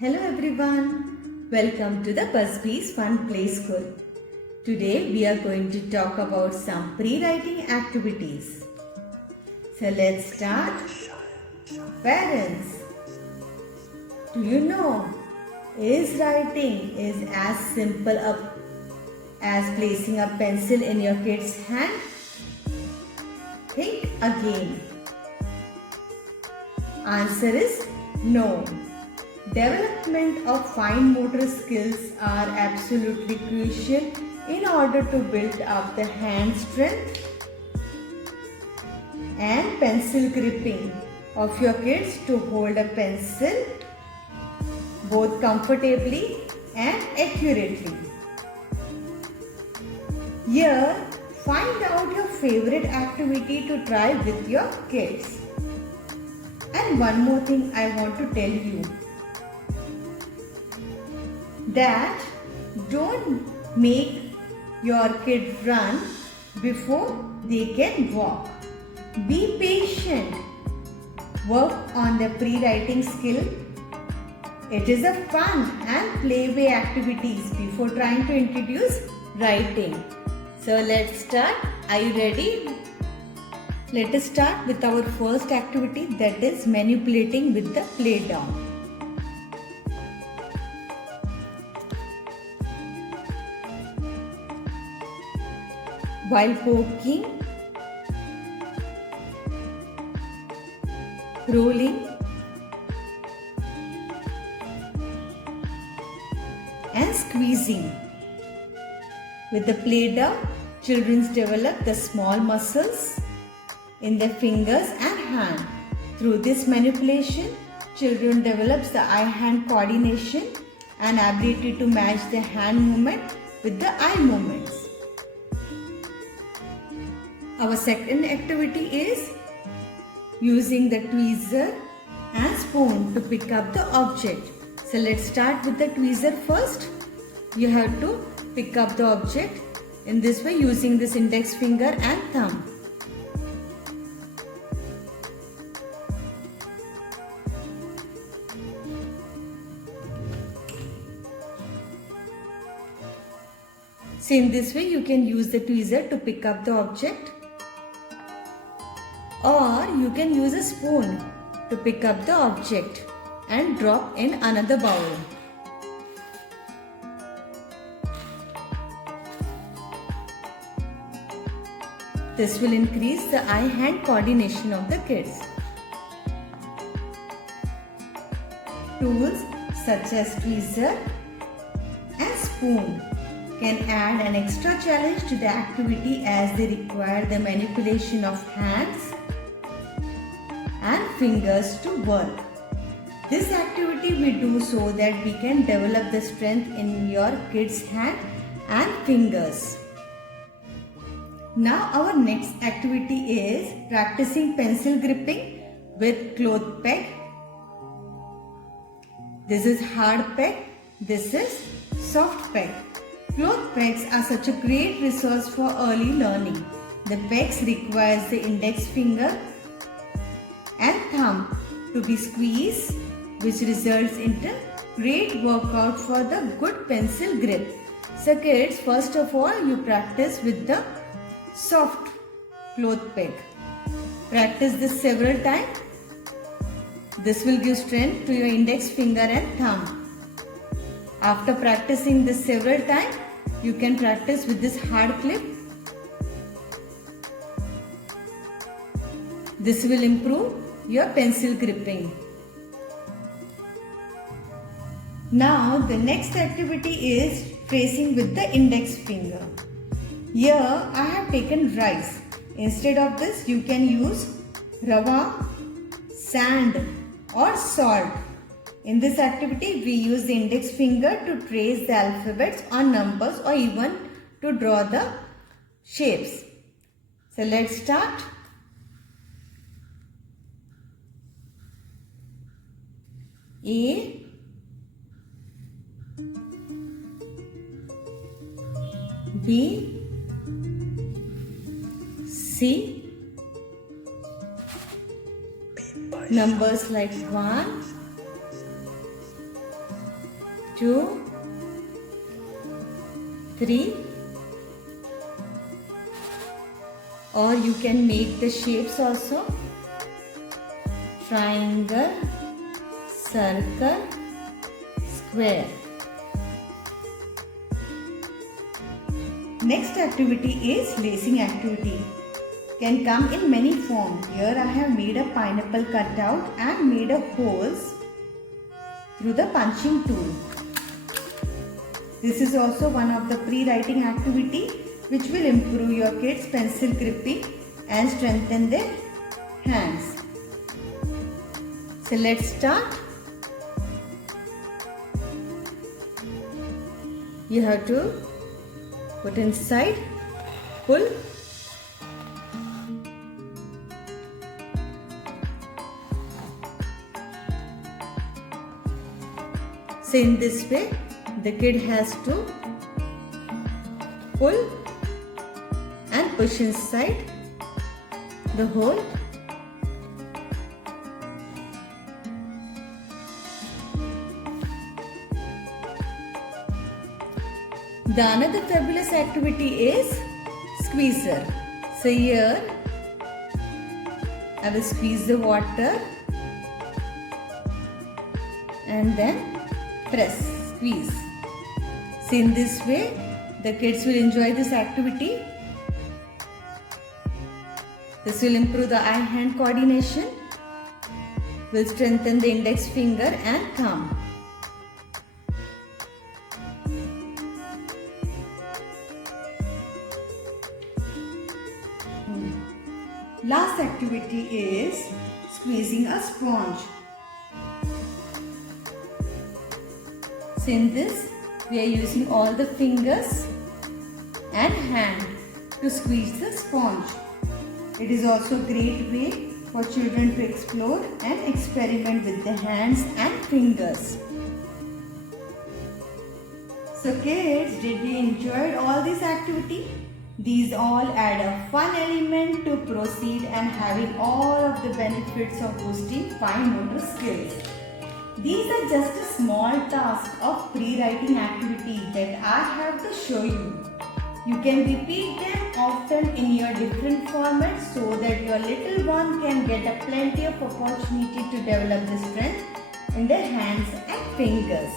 Hello everyone, welcome to the Busby's Fun Play School. Today we are going to talk about some pre-writing activities. So let's start. Parents, do you know, is writing is as simple as placing a pencil in your kid's hand? Think again. Answer is no. Development of fine motor skills are absolutely crucial in order to build up the hand strength and pencil gripping of your kids to hold a pencil both comfortably and accurately. Here, find out your favorite activity to try with your kids. And one more thing I want to tell you, that don't make your kid run before they can walk. Be patient. Work on the pre-writing skill. It is a fun and playway activities before trying to introduce writing. So let's start. Are you ready? Let us start with our first activity, that is manipulating with the play doh. While poking, rolling and squeezing. With the play doh, children develop the small muscles in their fingers and hand. Through this manipulation, children develops the eye-hand coordination and ability to match the hand movement with the eye movements. Our second activity is using the tweezer and spoon to pick up the object. So let's start with the tweezer first. You have to pick up the object in this way using this index finger and thumb. So in this way you can use the tweezer to pick up the object, or you can use a spoon to pick up the object and drop in another bowl. This will increase the eye-hand coordination of the kids. Tools such as tweezer and spoon can add an extra challenge to the activity as they require the manipulation of hands and fingers to work. This activity we do so that we can develop the strength in your kids' hand and fingers. Now our next activity is practicing pencil gripping with cloth peg. This is hard peg, this is soft peg. Cloth pegs are such a great resource for early learning. The pegs requires the index finger and thumb to be squeezed, which results into great workout for the good pencil grip. So kids, first of all you practice with the soft cloth peg. Practice this several times. This will give strength to your index finger and thumb. After practicing this several times, you can practice with this hard clip. This will improve your pencil gripping. Now the next activity is tracing with the index finger. Here I have taken rice. Instead of this you can use rava, sand or salt. In this activity we use the index finger to trace the alphabets or numbers or even to draw the shapes. So let's start. A, B, C, numbers like 1, 2, 3, or you can make the shapes also. Triangle, circle, square. Next activity is lacing activity. Can come in many forms. Here I have made a pineapple cutout and made a holes through the punching tool. This is also one of the pre-writing activity which will improve your kids' pencil gripping and strengthen their hands. So let's start. You have to put inside, pull. So in this way, the kid has to pull and push inside the hole. The another fabulous activity is squeezer. So here I will squeeze the water and then press, squeeze. So in this way the kids will enjoy this activity. This will improve the eye-hand coordination, will strengthen the index finger and thumb. Last activity is squeezing a sponge. So in this, we are using all the fingers and hand to squeeze the sponge. It is also a great way for children to explore and experiment with the hands and fingers. So kids, did you enjoy all this activity? These all add a fun element to proceed and having all of the benefits of boosting fine motor skills. These are just a small task of pre-writing activity that I have to show you. You can repeat them often in your different formats so that your little one can get a plenty of opportunity to develop the strength in their hands and fingers.